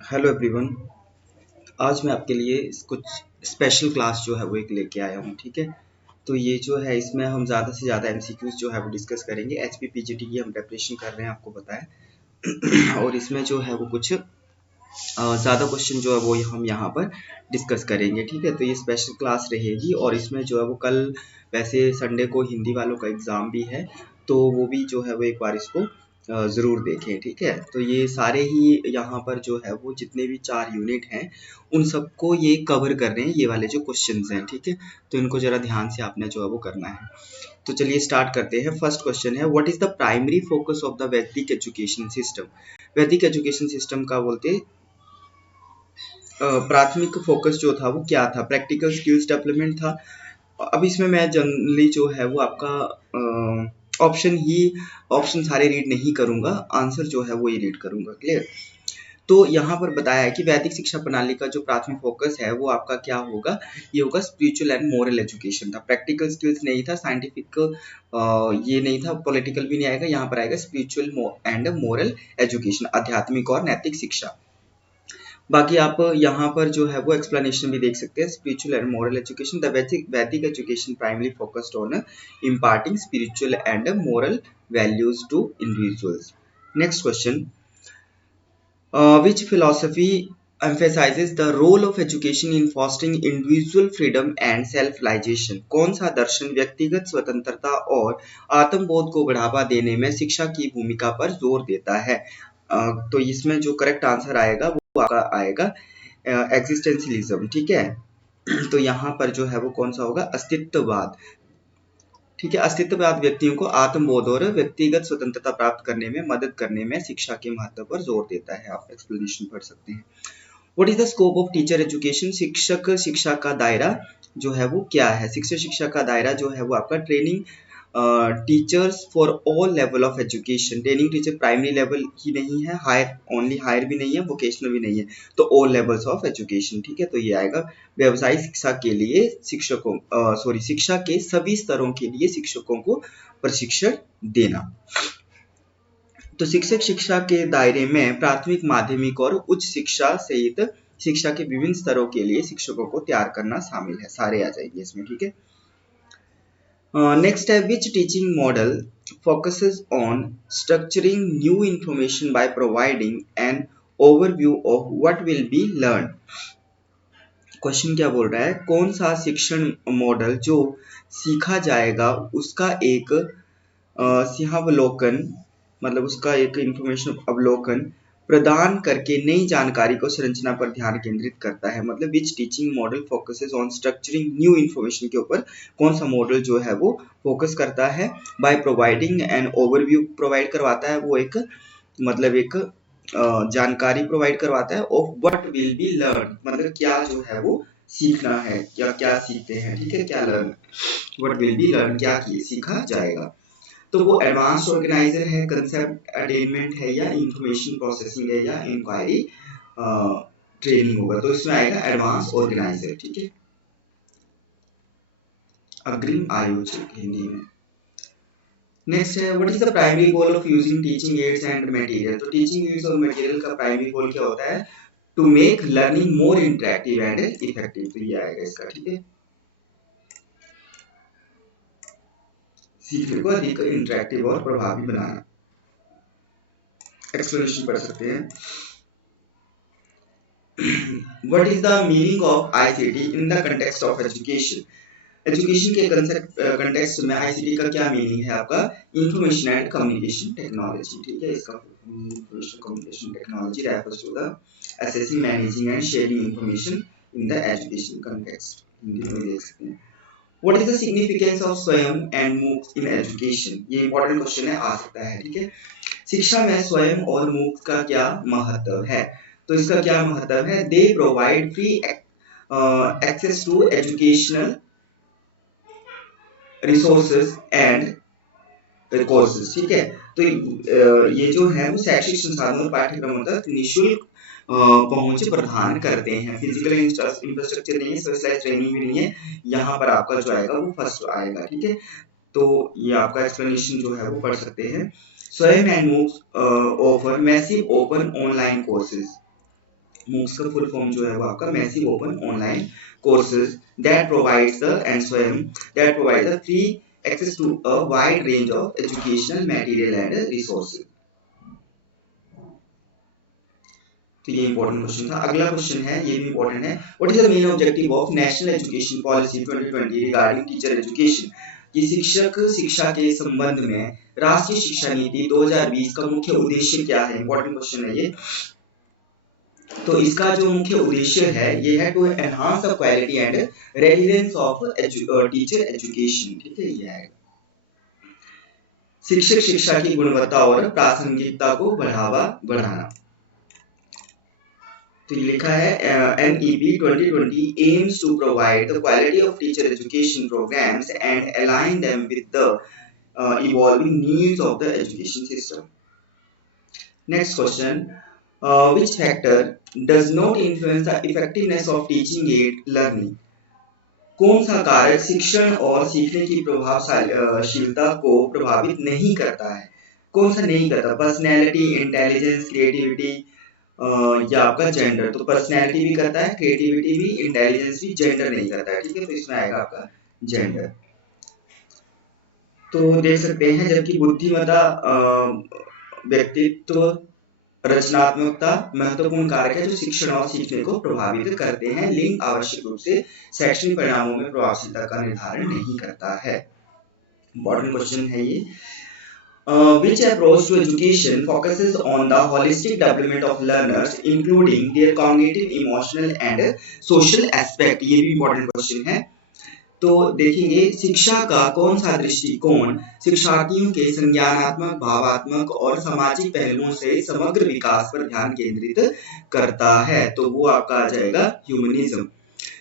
Hello everyone. आज मैं आपके लिए कुछ स्पेशल क्लास जो है वो एक लेके आया हूँ। ठीक है, तो ये जो है इसमें हम ज़्यादा से ज़्यादा एमसीक्यूज जो है वो डिस्कस करेंगे। एचपीपीजीटी की हम प्रेपरेशन कर रहे हैं, आपको पता है। और इसमें जो है वो कुछ ज़्यादा क्वेश्चन जो है वो हम यहाँ पर डिस्कस करेंगे। ठीक है, तो ये स्पेशल क्लास रहेगी और इसमें जो है वो कल वैसे संडे को हिंदी वालों का एग्ज़ाम भी है, तो वो भी जो है वो एक बार इसको ज़रूर देखें। ठीक है, तो ये सारे ही यहाँ पर जो है वो जितने भी 4 यूनिट हैं उन सबको ये कवर कर रहे हैं, ये वाले जो क्वेश्चंस हैं। ठीक है, तो इनको ज़रा ध्यान से आपने जो है वो करना है। तो चलिए स्टार्ट करते हैं। फर्स्ट क्वेश्चन है, what is the primary focus of the Vedic education system. वैदिक एजुकेशन सिस्टम का बोलते प्राथमिक फोकस जो था वो क्या था? प्रैक्टिकल स्किल्स डेवलपमेंट था। अब इसमें मैं जनरली जो है वो आपका ऑप्शन सारे रीड नहीं करूंगा, आंसर जो है वो ये रीड करूंगा। क्लियर? तो यहाँ पर बताया है कि वैदिक शिक्षा प्रणाली का जो प्राथमिक फोकस है वो आपका क्या होगा? ये होगा स्पिरिचुअल एंड मोरल एजुकेशन था। प्रैक्टिकल स्किल्स नहीं था, साइंटिफिक ये नहीं था, पॉलिटिकल भी नहीं आएगा। यहाँ पर आएगा स्पिरिचुअल एंड मोरल एजुकेशन, आध्यात्मिक और नैतिक शिक्षा। बाकी आप यहाँ पर जो है वो एक्सप्लेनेशन भी देख सकते हैं। Spiritual and moral education, the Vedic education primary focused on imparting spiritual and moral values to individuals. Next question, which philosophy emphasizes the role of education in fostering individual freedom and self-realization? कौन सा दर्शन व्यक्तिगत स्वतंत्रता और आत्मबोध को बढ़ावा देने में शिक्षा की भूमिका पर जोर देता है? तो इसमें जो करेक्ट आंसर आएगा वो आपका आएगा एग्जिस्टेंशियलिज्म। ठीक है, तो यहाँ पर जो है वो कौन सा होगा? अस्तित्ववाद। ठीक है, अस्तित्ववाद व्यक्तियों को आत्मबोध और व्यक्तिगत स्वतंत्रता प्राप्त करने में मदद करने में शिक्षा के महत्व पर जोर देता है। आप एक्सप्लेनेशन पढ़ सकते हैं। What is the scope of teacher education? शिक्षक शिक्षा का दायरा जो है वो क्या है? शिक्षक शिक्षा का दायरा जो है वो आपका training teachers for all level of education. Training teacher primary level ही नहीं है, हायर ओनली हायर भी नहीं है, वोकेशनल भी नहीं है, तो ऑल लेवल्स ऑफ एजुकेशन। ठीक है, तो ये आएगा व्यवसायिक शिक्षा के लिए शिक्षा के सभी स्तरों के लिए शिक्षकों को प्रशिक्षण देना। तो शिक्षक शिक्षा के दायरे में प्राथमिक, माध्यमिक और उच्च शिक्षा सहित शिक्षा के विभिन्न स्तरों के लिए शिक्षकों को तैयार करना शामिल है। सारे आ जाएंगे इसमें। ठीक है, नेक्स्ट है, which teaching model focuses on structuring new information by providing an overview of what will be learn. Question क्या बोल रहा है? कौन सा शिक्षण मॉडल जो सीखा जाएगा उसका एक सिंहावलोकन, मतलब उसका एक इंफॉर्मेशन अवलोकन प्रदान करके नई जानकारी को संरचना पर ध्यान केंद्रित करता है। मतलब which teaching model focuses on structuring new information के ऊपर कौन सा मॉडल जो है वो फोकस करता है? Bye providing an overview, provide करवाता है वो एक, मतलब एक जानकारी प्रोवाइड करवाता है of what will be learn, मतलब क्या जो है वो सीखना है, क्या क्या सीखते हैं। ठीक है, क्या learn, what will be learn, क्या सीखा जाएगा। तो वो एडवांस ऑर्गेनाइजर है, कंसेप्ट अटेनमेंट है, या इंफॉर्मेशन प्रोसेसिंग है, या इंक्वायरी ट्रेनिंग होगा। तो इसमें आएगा एडवांस ऑर्गेनाइजर। ठीक है, अग्रिम आयोजक हिंदी में। नेक्स्ट है, what is the primary goal of using teaching aids and material. तो टीचिंग एड्स और मटेरियल का प्राइमरी गोल क्या होता है? To make learning more interactive and effective. तो ये आएगा इसका। ठीक है, सीखने को अधिक इंटरेक्टिव और प्रभावी बनाना। एक्सप्लेनेशन पढ़ सकते हैं। What is the meaning of ICT in the context of education? Education के कंटेक्स्ट में आईसीटी का क्या मीनिंग है आपका? Information and communication technology. ठीक है, इसका information communication technology refers to the assessing, managing and sharing information in the education context. Hindi में देख सकते हैं। What is the significance of Swayam and MOOCs in education? ये इंपॉर्टेंट क्वेश्चन है, आ सकता है। ठीक है, शिक्षा में स्वयं और मूक्स का क्या महत्व है? तो इसका क्या महत्व है? They provide free access to educational resources and courses. ठीक है, तो ये जो है वो शैक्षिक संसाधनों और पाठ्यक्रमों तक निःशुल्क पहुंच प्रदान करते हैं। फिजिकल इंफ्रास्ट्रक्चर नहीं है, स्पेशलाइज्ड ट्रेनिंग भी नहीं है। यहाँ पर आपका जो आएगा वो फर्स्ट आएगा। ठीक है, तो ये आपका एक्सप्लेनेशन जो है वो पढ़ सकते हैं। Swayam and MOOCs offer massive open online courses. MOOCs का फुल फॉर्म जो है वो आपका massive open online courses that provides the and Swayam that provide the free access to a wide range of educational material and resources. तो ये important question था। अगला question है, ये भी इंपॉर्टेंट है, what is the main objective of national education policy 2020 regarding teacher education. कि शिक्षक शिक्षा के संबंध में राष्ट्रीय शिक्षा नीति 2020 का मुख्य उद्देश्य क्या है। इंपॉर्टेंट क्वेश्चन है ये। तो इसका जो मुख्य उद्देश्य है ये है to enhance the quality and relevance of teacher education. ठीक है, ये है शिक्षक शिक्षा की गुणवत्ता और प्रासंगिकता को बढ़ाना। तो ये लिखा है NEP 2020 aims to provide the quality of teacher education programs and align them with the evolving needs of the education system. Next question, which factor does not influence the effectiveness of teaching aid learning? कौन सा कारक शिक्षण और सीखने की प्रभावशीलता को प्रभावित नहीं करता है? कौन सा नहीं करता? पर्सनैलिटी, इंटेलिजेंस, क्रिएटिविटी या आपका जेंडर। तो पर्सनैलिटी भी करता है, क्रिएटिविटी भी, इंटेलिजेंस भी, जेंडर नहीं करता है। ठीक है, तो इसमें आएगा आपका जेंडर। तो देख सकते हैं, जबकि बुद्धिमत्ता, व्यक्तित्व, रचनात्मकता महत्वपूर्ण कारक है जो शिक्षण और सीखने को प्रभावित करते हैं। लिंग आवश्यक रूप से शैक्षणिक परिणामों में प्रभावशीलता का निर्धारण नहीं करता है। इंपॉर्टेंट क्वेश्चन है ये। Which approach to education focuses on the holistic development of learners, including their cognitive, emotional and social aspect? ये भी important question है। तो देखेंगे, शिक्षा का कौन सा दृष्टिकोण शिक्षार्थियों के संज्ञानात्मक, भावात्मक और सामाजिक पहलुओं से समग्र विकास पर ध्यान केंद्रित करता है। तो वो आपका आ जाएगा humanism.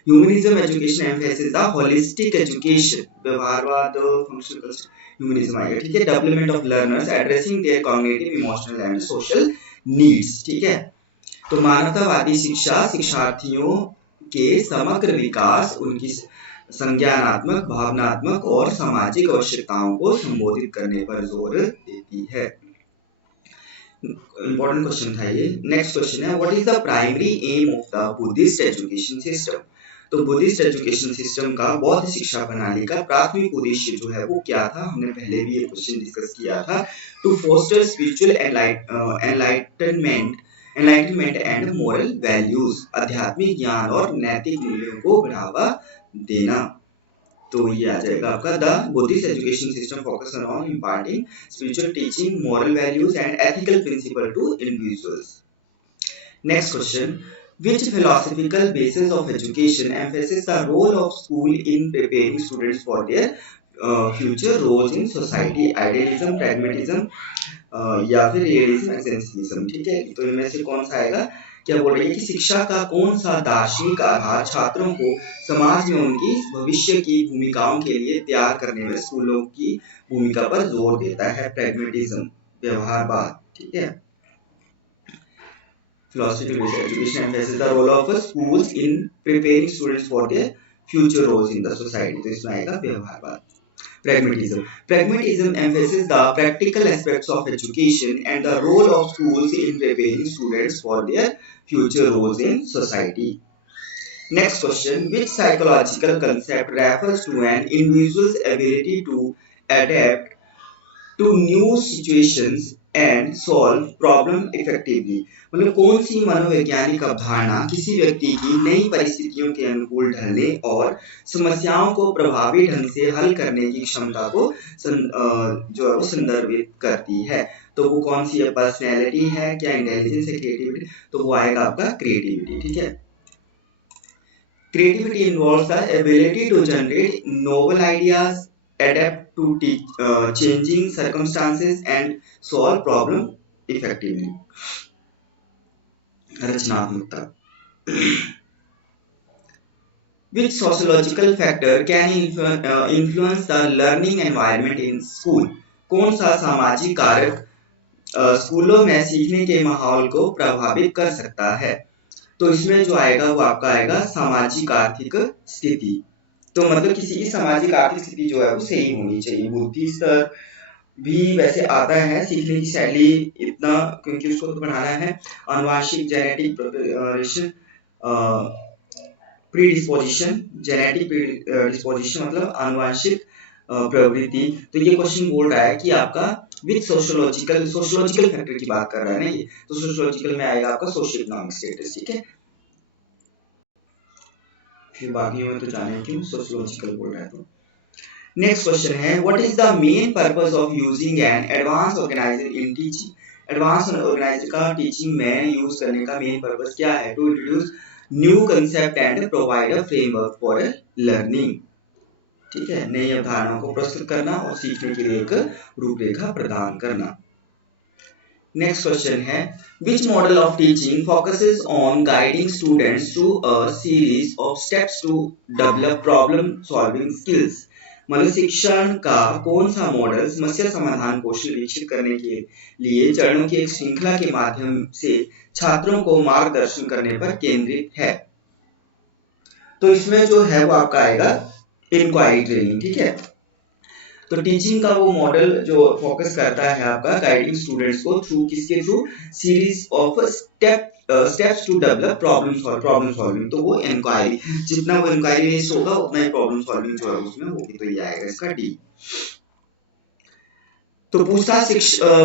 Humanism education emphasis the holistic education, व्यवहारवाद, फंक्शनल ह्यूमनिज्म आएगा। ठीक है, development of learners addressing their cognitive, emotional and social needs. ठीक है, तो मानवतावादी शिक्षा शिक्षार्थियों के समग्र विकास, उनकी संज्ञानात्मक, भावनात्मक और सामाजिक आवश्यकताओं को संबोधित करने पर जोर देती है। इंपॉर्टेंट क्वेश्चन था ये। नेक्स्ट क्वेश्चन है, what is the primary aim of the Buddhist education system. तो बुद्धिस्ट एजुकेशन सिस्टम का, बौद्ध शिक्षा प्रणाली का प्राथमिक उद्देश्य जो है वो क्या था। हमने पहले भी ये क्वेश्चन डिस्कस किया था। To foster spiritual enlightenment and moral values, आध्यात्मिक ज्ञान और नैतिक मूल्यों को बढ़ावा देना। तो ये आ जाएगा आपका the Buddhist education system focus on imparting spiritual teaching, moral values and ethical principle to individuals. Next question, which philosophical basis of education emphasizes the role of school in preparing students for their future roles in society? Idealism, pragmatism या फिर realism, essentialism। ठीक है, तो इनमें से कौन सा आएगा? क्या बोल रही है कि शिक्षा का कौन सा दार्शनिक आधार छात्रों को समाज में उनकी भविष्य की भूमिकाओं के लिए तैयार करने में स्कूलों की भूमिका पर जोर देता है? प्रैग्मेटिज्म, व्यवहारवाद। ठीक है, philosophical education emphasizes the role of schools in preparing students for their future roles in the society। तो इसमें आएगा व्यवहारवाद। Pragmatism. Pragmatism emphasizes the practical aspects of education and the role of schools in preparing students for their future roles in society. Next question, which psychological concept refers to an individual's ability to adapt to new situations and solve problem effectively? मतलब कौन सी मनोवैज्ञानिक अवधारणा किसी व्यक्ति की नई परिस्थितियों के अनुकूल ढलने और समस्याओं को प्रभावी ढंग से हल करने की क्षमता को जो है वो संदर्भित करती है? तो वो कौन सी है? पर्सनैलिटी है क्या, इंटेलिजेंस है, क्रिएटिविटी? तो वो आएगा आपका क्रिएटिविटी। ठीक है, creativity involves the ability to generate novel ideas, adapt to changing circumstances and solve problem effectively. रचनात्मकता। Which sociological factor can influence the learning environment in school? कौन सा सामाजिक कारक स्कूलों में सीखने के माहौल को प्रभावित कर सकता है? तो इसमें जो आएगा वो आपका आएगा सामाजिक आर्थिक स्थिति। तो मतलब किसी की सामाजिक आर्थिक स्थिति जो है वो सही होनी चाहिए। बुद्धि स्तर, भी वैसे आता है सीखने की शैली इतना, क्योंकि उसको तो बढ़ाना है। आनुवांशिक जेनेटिक प्रीडिस्पोजिशन, जेनेटिक प्रीडिस्पोजिशन मतलब आनुवांशिक प्रवृत्ति। तो ये क्वेश्चन बोल रहा है कि आपका विद सोशियोलॉजिकल फैक्टर की बात कर रहा है ना ये, तो सोशियोलॉजिकल में आएगा आपका सोशियो इकोनॉमिक स्टेटस, ठीक है। फिर बाकी में तो जाने क्यों सोशियोलॉजिकल बोल रहा है। तो नेक्स्ट क्वेश्चन है what is the main purpose of using an advance organiser in teaching. Advance organiser का टीचिंग में यूज करने का मेन पर्पस क्या है? To introduce new concept and provide a framework for learning, ठीक है, नई अवधारणाओं को प्रस्तुत करना और सीखने के लिए एक रूपरेखा प्रदान करना। नेक्स्ट क्वेश्चन है which model of teaching focuses on guiding students through a series of steps to develop problem solving skills. मतलब शिक्षण का कौन सा मॉडल समस्या समाधान कौशल विकसित करने के लिए चरणों की एक श्रृंखला के माध्यम से छात्रों को मार्गदर्शन करने पर केंद्रित है? तो इसमें जो है वो आपका आएगा इंक्वायरी ट्रेनिंग, ठीक है। तो टीचिंग का वो मॉडल जो फोकस करता है आपका गाइडिंग स्टूडेंट्स को थ्रू किसके through series of steps to develop problem solving. तो वो इंक्वायरी, जितना वो इंक्वायरी बेस्ड होगा उतना ही प्रॉब्लम सॉल्विंग जो है उसमें होगी। तो ये आएगा इसका डी। तो पूछताछ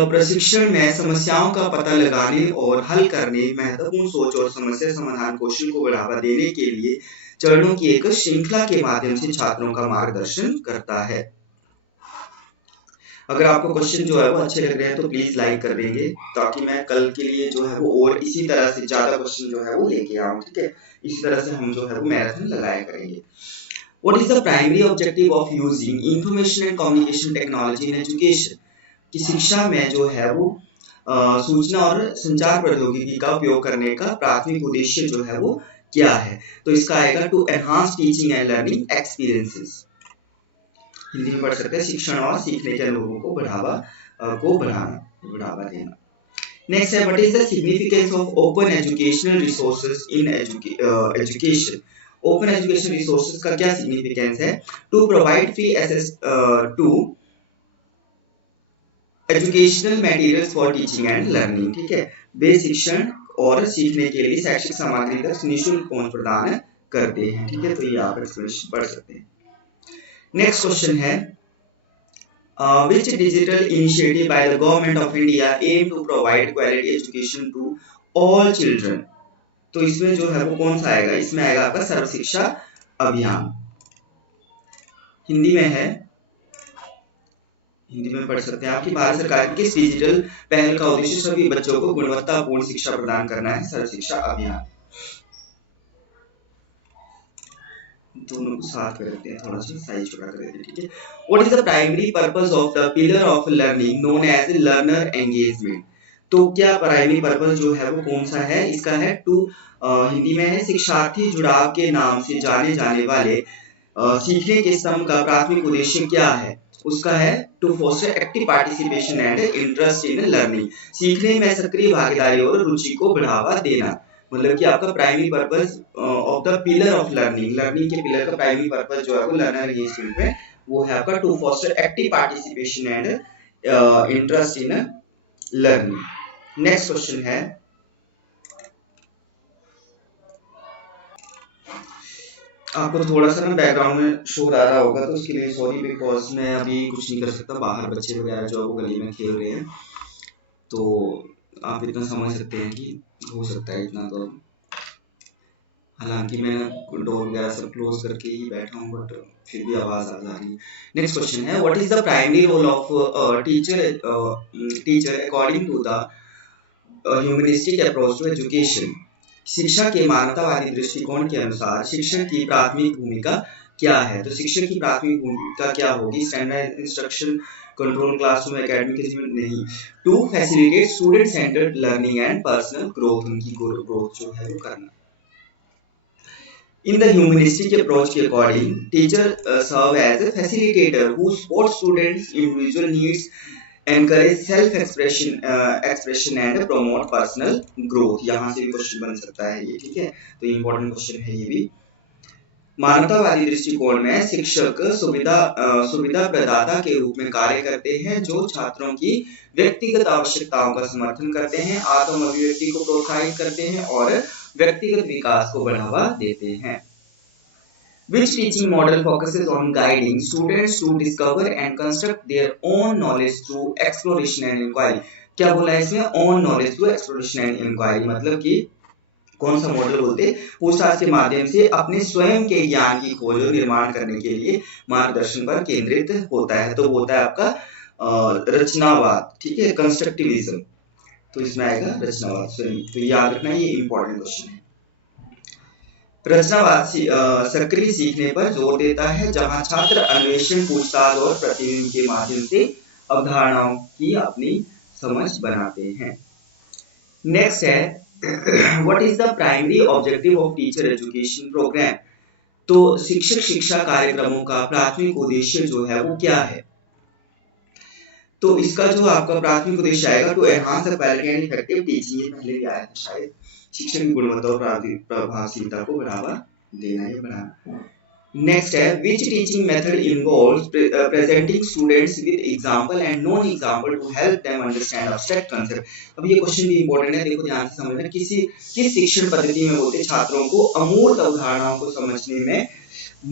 प्रशिक्षण में समस्याओं का पता लगाने और हल करने, महत्वपूर्ण सोच और समस्या समाधान कौशल को बढ़ावा देने के लिए चरणों की एक श्रृंखला के माध्यम से छात्रों का मार्गदर्शन करता है। अगर आपको क्वेश्चन जो है वो अच्छे लग रहे हैं तो प्लीज लाइक कर देंगे, ताकि मैं कल के लिए जो है वो और इसी तरह से ज्यादा क्वेश्चन जो है वो लेके आऊं, ठीक है। इसी तरह से हम जो है वो मैराथन लगाया करेंगे। What is the primary objective of using information and communication technology in education. कि शिक्षा में जो है वो सूचना और संचार प्रौद्योगिकी का उपयोग करने का प्राथमिक उद्देश्य जो है वो क्या है? तो इसका आएगा to enhance teaching and learning experiences. Hindi में पढ़ सकते हैं शिक्षण और सीखने के अनुभवों को बढ़ावा देना। नेक्स्ट है what is the significance of open educational resources in education. Open education resources का क्या सिग्निफिकेंस है? To provide free access to educational materials for teaching and learning, ठीक है। वे शिक्षण और सीखने के लिए शैक्षिक सामग्री तक निःशुल्क पहुंच प्रदान करते हैं, ठीक है। तो ये आप एक्सप्लेनेशन पढ़ सकते हैं। नेक्स्ट क्वेश्चन है which digital initiative by the government of India aim to provide quality education to all children। तो इसमें जो है वो कौन सा आएगा? इसमें आएगा आपका सर्व शिक्षा अभियान। हिंदी में है, हिंदी में पढ़ सकते हैं आपकी भारत सरकार की किस डिजिटल पहल का उद्देश्य सभी बच्चों को गुणवत्तापूर्ण शिक्षा प्रदान करना है? सर्व शिक्षा अभियान। दोनों को साथ में रखते हैं, थोड़ा सा साइज छोटा कर देते हैं, ठीक है। What is the primary purpose of the pillar of learning known as learner engagement. तो क्या प्राइमरी पर्पस जो है वो कौन सा है? इसका है टू, हिंदी में है शिक्षार्थी जुड़ाव के नाम से जाने जाने वाले सीखने के स्तंभ का प्राथमिक उद्देश्य क्या है? उसका है to foster active participation and interest in learning. सीखने में सक्रिय भागीदारी और रुचि को बढ़ावा देना। मतलब कि आपका primary purpose of the pillar of learning, learning के पिलर का प्राइमरी पर्पस जो है वो लर्नर एंगेजमेंट में वो है आपका to foster active participation and interest in learning. Next question है आपको थोड़ा सा ना बैकग्राउंड में शोर आ रहा होगा तो उसके लिए सॉरी, बिकॉज मैं अभी कुछ नहीं कर सकता, बाहर बच्चे वगैरह जो है वो गली में खेल रहे हैं, तो आप इतना समझ सकते हैं कि हो सकता है इतना। तो हालांकि मैं डोर वगैरह सब क्लोज करके ही बैठा हूँ, बट फिर भी आवाज आ रही है। नेक्स्ट क्वेश्चन है what is the primary role of teacher according to the humanistic approach to education. शिक्षा के मानवतावादी दृष्टिकोण के अनुसार शिक्षक की प्राथमिक भूमिका क्या है? तो शिक्षक की प्राथमिक भूमिका क्या होगी? Standard instruction, control classroom, academic नहीं, to facilitate student centred learning and personal growth, उनकी ग्रोथ जो है वो करना। In the humanistic approach के according, teacher serve as a facilitator who supports students' individual needs, encourage self-expression and promote personal growth। यहाँ से भी क्वेश्चन बन सकता है ये, ठीक है। तो इम्पोर्टेंट क्वेश्चन है ये भी। मानवतावादी दृष्टिकोण में शिक्षक सुविधा प्रदाता के रूप में कार्य करते हैं जो छात्रों की व्यक्तिगत आवश्यकताओं का समर्थन करते हैं, आत्म अभिव्यक्ति को प्रोत्साहित करते हैं और व्यक्तिगत विकास को बढ़ावा देते हैं। Which teaching model focuses on guiding students to discover and construct their own knowledge through exploration and inquiry? क्या बोला है इसमें? own knowledge through exploration and inquiry, मतलब कि कौन सा मॉडल बोलते हैं? पूछताछ के माध्यम से अपने स्वयं के ज्ञान की खोज और निर्माण करने के लिए मार्गदर्शन पर केंद्रित होता है। तो होता है आपका रचनावाद, ठीक है, कंस्ट्रक्टिविज्म। तो इसमें आएगा रचनावाद स्वयं। तो याद रखना, ये इंपॉर्टेंट क्वेश्चन है। रचनावाद सक्रिय सीखने पर जोर देता है, जहां छात्र अन्वेषण, पूछताछ और प्रतिबिंब के माध्यम से अवधारणाओं की अपनी समझ बनाते हैं। नेक्स्ट है what is the primary objective of teacher education program? तो शिक्षक शिक्षा कार्यक्रमों का प्राथमिक उद्देश्य जो है वो क्या है? तो इसका जो आपका प्राथमिक उद्देश्य आएगा to enhance the quality and effective teaching, ये पहले भी आया था शायद, शिक्षण की गुणवत्ता और प्रभावशीलता को बढ़ावा देना या बढ़ाना। नेक्स्ट है which teaching method involves presenting students with example and non example to help them understand abstract concept. अब ये क्वेश्चन भी इंपॉर्टेंट है, देखो ध्यान से समझना। किस शिक्षण पद्धति में बोलते छात्रों को अमूर्त अवधारणाओं को समझने में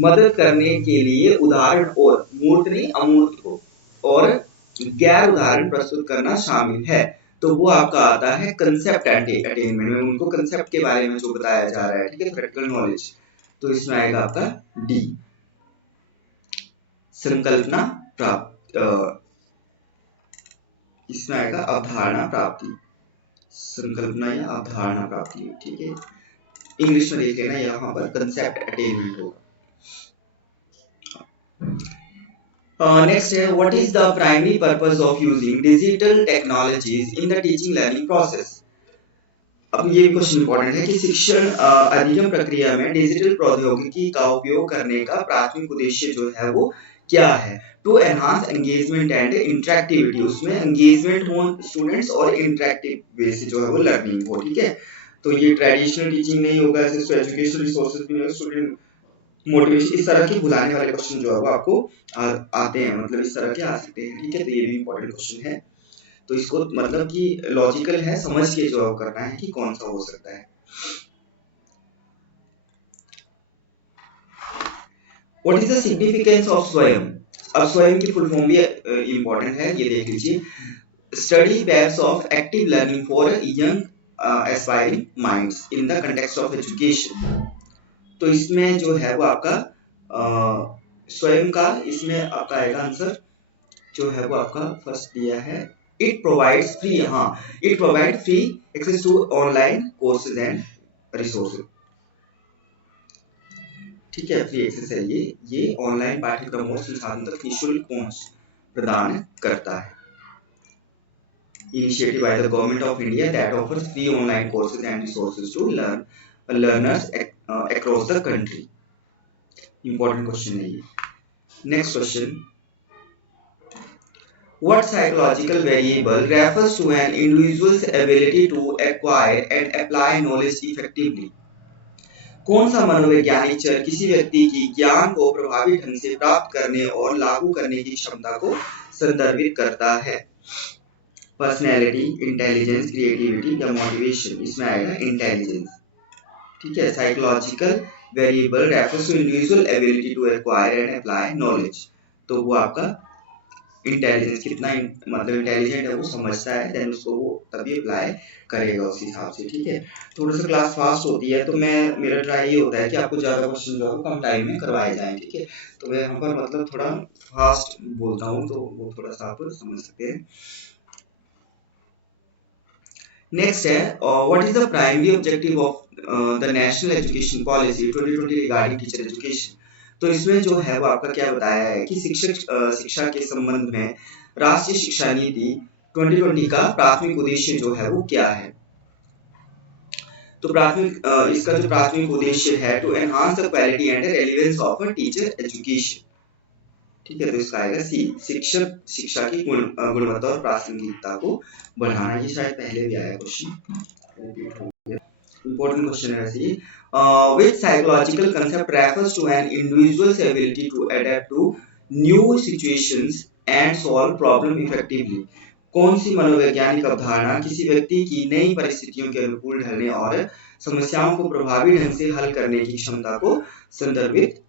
मदद करने के लिए उदाहरण और मूर्त नहीं अमूर्त को और गैर उदाहरण प्रस्तुत करना शामिल है। तो वो आपका आता है कंसेप्ट अटेनमेंट में, उनको कंसेप्ट के बारे में जो बताया जा रहा है, ठीक है, प्रैक्टिकल नॉलेज। तो इसमें आएगा आपका डी, संकल्पना प्राप्त, इसमें आएगा अवधारणा प्राप्ति, संकल्पना या अवधारणा प्राप्ति, ठीक है। इंग्लिश में देख लेना, यहाँ पर कंसेप्ट अटेनमेंट होगा। नेक्स्ट है what is the primary purpose of using digital technologies in the teaching learning process? अब ये क्वेश्चन इंपॉर्टेंट है कि शिक्षण अधिगम प्रक्रिया में डिजिटल प्रौद्योगिकी का उपयोग करने का प्राथमिक उद्देश्य जो है वो क्या है? To enhance engagement and interactivity, उसमें एंगेजमेंट हो स्टूडेंट्स और इंटरेक्टिव वे से जो है वो लर्निंग हो, ठीक है। तो ये ट्रेडिशनल टीचिंग नहीं होगा, सिर्फ एजुकेशनल रिसोर्सेज भी नहीं, स्टूडेंट मोटिवेशन, इस तरह के बुलाने वाले क्वेश्चन जो है वो आपको आते हैं, मतलब इस तरह के आ सकते हैं, ठीक है। तो ये भी इंपॉर्टेंट क्वेश्चन है, तो इसको मतलब कि लॉजिकल है, समझ के जवाब करना है कि कौन सा हो सकता है। What is the significance of स्वयं? अब स्वयं की फुल फॉर्म भी इंपॉर्टेंट है, ये देख लीजिए। Study paths of active learning for young aspiring minds in the context of education. तो इसमें जो है वो आपका स्वयं का, इसमें आपका आएगा आंसर जो है वो आपका फर्स्ट दिया है, इट प्रोवाइड्स फ्री, हाँ, it provide free access to online courses and resources, ठीक है। फ्री एक्सेस है ये ऑनलाइन पाठ्यक्रमों और संसाधन तक निःशुल्क पहुंच प्रदान करता है। Initiative by the government of India that offers free online courses and resources to learners across the country. Important question है ये। Next question. What psychological variable refers to an individual's ability to acquire and apply knowledge effectively? कौन सा मनोवैज्ञानिक चर किसी व्यक्ति की ज्ञान को प्रभावी ढंग से प्राप्त करने और लागू करने की क्षमता को संदर्भित करता है? पर्सनैलिटी, इंटेलिजेंस, क्रिएटिविटी या मोटिवेशन? इसमें आएगा इंटेलिजेंस, ठीक है। Psychological variable refers to individual ability to acquire and apply knowledge, तो वो आपका इंटेलिजेंस, कितना मतलब इंटेलिजेंट है वो समझता है, देन उसको वो तभी अप्लाई करेगा उस हिसाब से, ठीक है। थोड़ा सा क्लास फास्ट होती है, तो मेरा ट्राई ये होता है कि आपको ज्यादा क्वेश्चन जो है कम टाइम में करवाए जाएं, ठीक है। तो मैं यहाँ पर मतलब थोड़ा फास्ट बोलता हूँ, तो वो थोड़ा सा आप समझ सकते हैं। नेक्स्ट है what is the primary objective of the national education policy 2020 regarding teacher education? तो इसमें जो है वो आपका क्या बताया है कि शिक्षा के संबंध में राष्ट्रीय शिक्षा नीति 2020 का प्राथमिक उद्देश्य जो है वो क्या है? तो इसका जो प्राथमिक उद्देश्य है to enhance the quality and relevance of teacher education, ठीक है। तो इसका आएगा सी, शिक्षा की गुणवत्ता और प्रासंगिकता को बढ़ाना। ये शायद पहले भी आया क्वेश्चन, इंपॉर्टेंट क्वेश्चन है वैसे। Which psychological concept refers to an individual's ability to adapt to new situations and solve problem effectively? कौन सी मनोवैज्ञानिक अवधारणा किसी व्यक्ति की नई परिस्थितियों के अनुकूल ढलने और समस्याओं को प्रभावी ढंग से हल करने की क्षमता को संदर्भित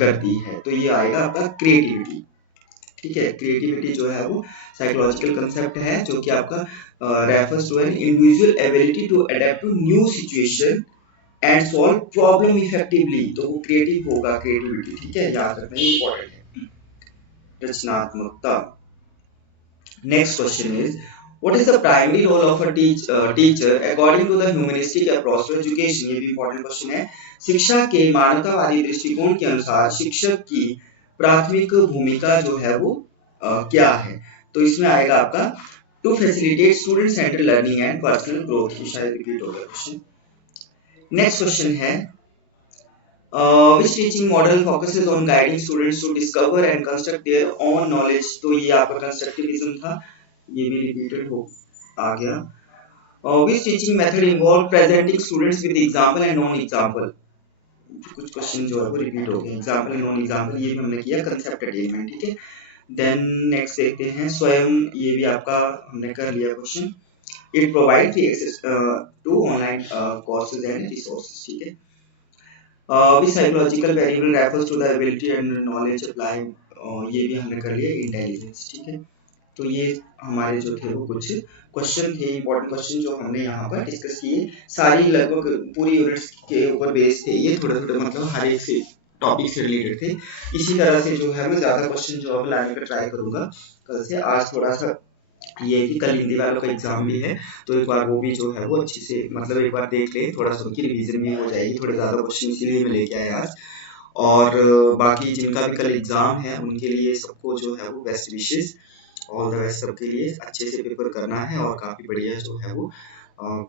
करती है? तो ये आएगा आपका क्रिएटिविटी। ठीक है, क्रिएटिविटी जो है वो साइकोलॉजिकल कंसेप्ट है जो कि आपका refers to an individual ability to adapt to new situation and solve problem effectively. तो वो क्रिएटिव होगा, क्रिएटिविटी। ठीक है, याद रखना ये इंपॉर्टेंट है। रचनात्मकता। Next question is what is the primary role of a teacher according to the humanistic approach to education? ये भी इंपॉर्टेंट क्वेश्चन है। शिक्षा के मानवतावादी दृष्टिकोण के अनुसार शिक्षक की प्राथमिक भूमिका जो है वो क्या है? तो इसमें आएगा आपका to facilitate student central learning and personal growth. ये शायद रिपीट हो गया क्वेश्चन। नेक्स्ट क्वेश्चन है which teaching model focuses on guiding students to discover and construct their own knowledge? तो ये आपका कंस्ट्रक्टिविज्म था, ये भी रिपीटेड हो आ गया। which teaching method involve presenting students with example and non example? कुछ क्वेश्चन जो है वो रिपीट हो गए। एग्जाम्पल नॉन एग्जाम्पल ये भी हमने किया, कंसेप्ट अटेनमेंट। ठीक है, देन नेक्स्ट देखते हैं स्वयं। ये भी आपका हमने कर लिया question. It provide free access to online courses and resources. ठीक है, which psychological variable refers to the ability and knowledge apply? ये भी हमने कर लिया, इंटेलिजेंस। ठीक है, तो ये हमारे जो थे वो कुछ क्वेश्चन थे, इंपॉर्टेंट क्वेश्चन जो हमने यहाँ पर डिस्कस किए। सारी लगभग पूरी यूनिट्स के ऊपर बेस्ड थे ये, थोड़े थोड़े मतलब हर एक से टॉपिक से रिलेटेड थे। इसी तरह से जो है मैं ज़्यादा क्वेश्चन जो है लाने का ट्राई करूँगा कल से। आज थोड़ा सा ये कि कल हिंदी वालों का एग्जाम भी है, तो एक बार वो भी जो है वो अच्छे से मतलब एक बार देख ले, थोड़ा सा उनकी रिवीजन भी हो जाएगी। थोड़े ज़्यादा क्वेश्चन इसीलिए मैं लेके आया आज। और बाकी जिनका भी कल एग्जाम है उनके लिए सबको जो है वो best wishes, all the best सबके लिए। अच्छे से पेपर करना है और काफ़ी बढ़िया जो है वो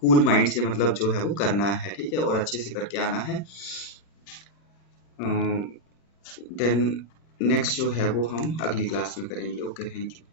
कूल माइंड से मतलब जो है वो करना है। ठीक है, और अच्छे से करके आना है। देन नेक्स्ट जो है वो हम अगली क्लास में करेंगे। Okay, thank you.